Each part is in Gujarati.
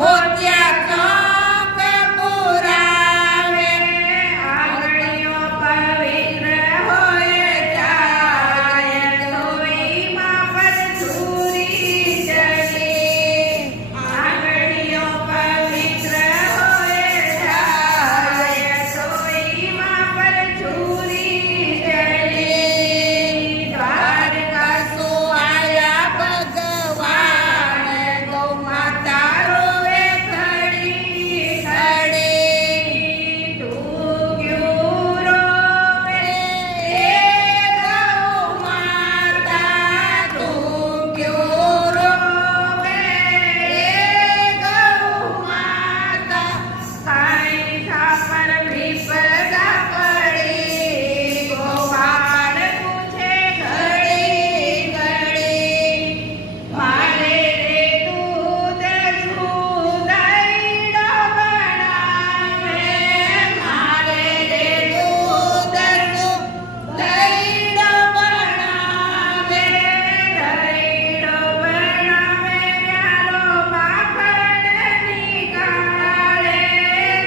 મોતિયા ચોક પુરાવે આંગણીઓ પવિત્ર હોય જાય તોયમાં પરચુરી ચડે આંગણીઓ પવિત્ર હોય જાય તોયમાં પરચુરી ચડે દ્વારકા સોયા ભગવાન ગૌ માતા રોવે ખડી ખડી તું ક્યું રોવે એ ગૌ માતા તું ક્યું રોવે એ ગૌ માતા કાઈ ખાપર વિપદા પડી ગોવાળ પૂછે ઘડી ઘડી મારે રે દૂધ સુદૈડો બનાવે મારે રે દૂધ સુદૈડો બનાવે દૈડો બનાવે ન્યારો માખણ નીકાળે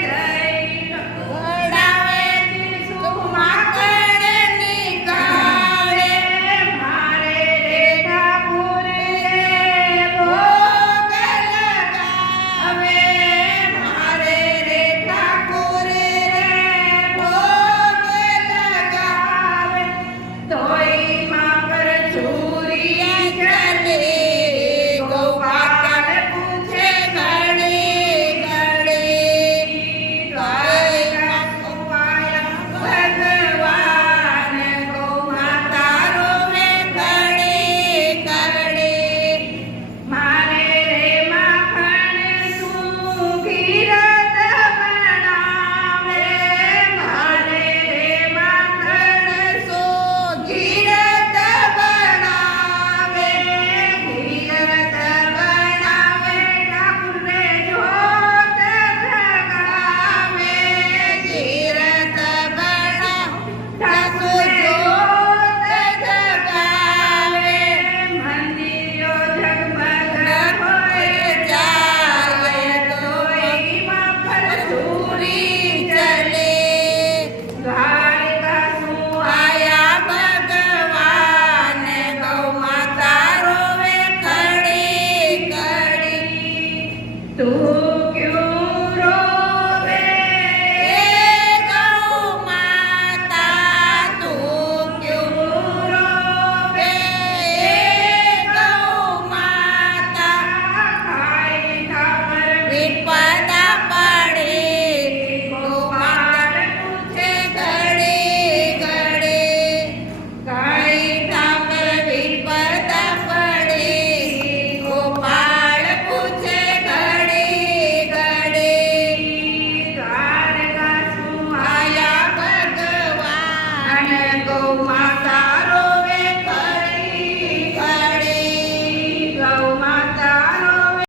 દૈડો બનાવે દીસુ માખણ નીકાળે મારે રે ઠાકુર રે ભોગ લગાવે મારે રે ઠાકુર રે ભોગ લગાવે તોય માં પરચુરી ચડે ગોપાલ પૂછે ઘડી ઘડી દ્વારકા સોયા ભગવાન ગૌ માતા રોવે ઘડી ઘડી મારે રે માખણ સુગીરત બનાવે મારે રે માખણ સુગીરત બનાવે ગીરત બનાવે ઠાકુર રે જોત જગાવે ગીરત બનાવે ઠાકુર જોત જગાવે મંદિરો ઝગમગ હોય જાય તોયમાં પરચુરી ચડે દ્વારકા સુઆયા ભગવાન ગૌ માતા રોવે ખડી ખડી તું